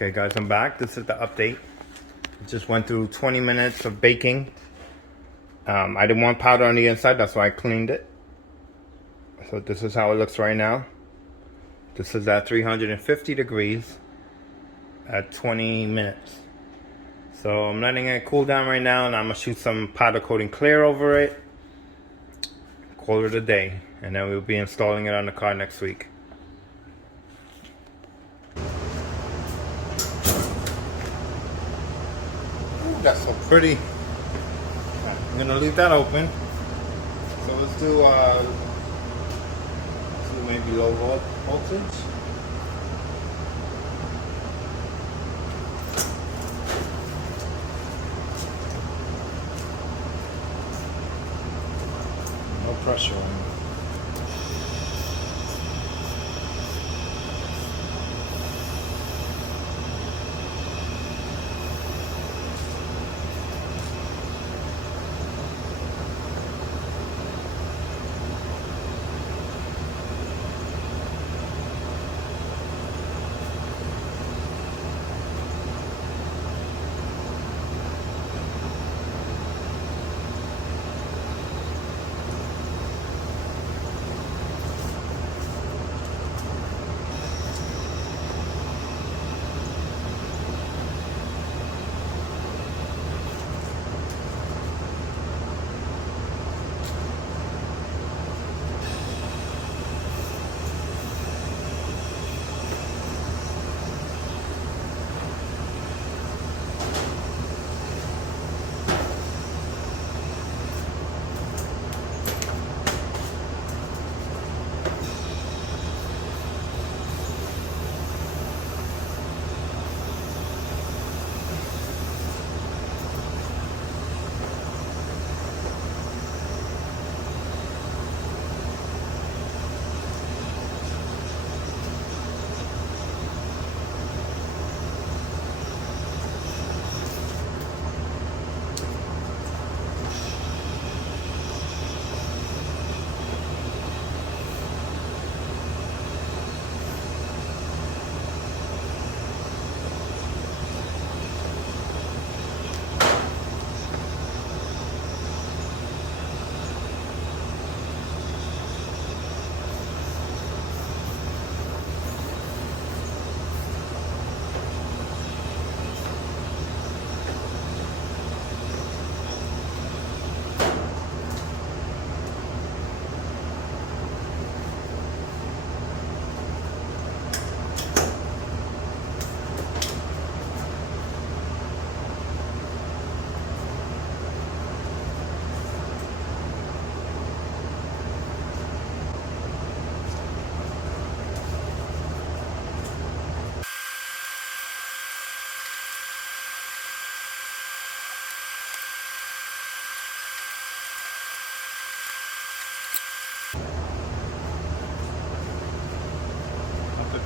Okay guys, I'm back. This is the update. Just went through 20 minutes of baking. I didn't want powder on the inside, that's why I cleaned it. So this is how it looks right now. This is at 350 degrees at 20 minutes. So I'm letting it cool down right now, and I'm gonna shoot some powder coating clear over it. Call it a day, and then we'll be installing it on the car next week. That's so pretty. I'm gonna leave that open. So let's do maybe low voltage. No pressure on it.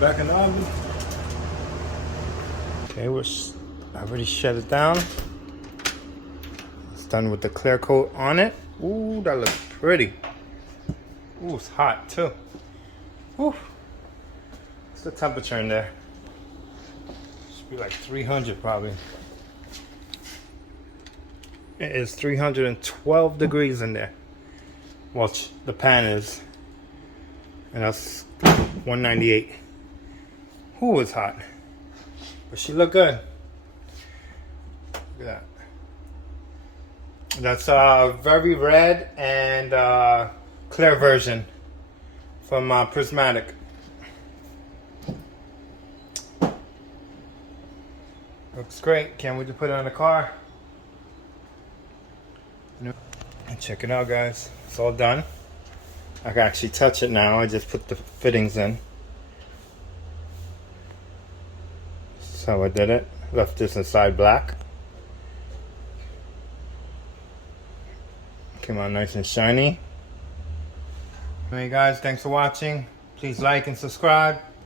Back in the oven. Okay, I already shut it down. It's done with the clear coat on it. Ooh, that looks pretty. Ooh, it's hot too. Ooh. What's the temperature in there? Should be like 300 probably. It is 312 degrees in there. Well, the pan is. And that's 198. Ooh, it's hot. But she look good. Look at that. That's very red and clear version from Prismatic. Looks great. Can't wait to put it on the car. And check it out, guys. It's all done. I can actually touch it now. I just put the fittings in. That's how I did it. Left this inside black. Came out nice and shiny. Anyway guys, thanks for watching. Please like and subscribe.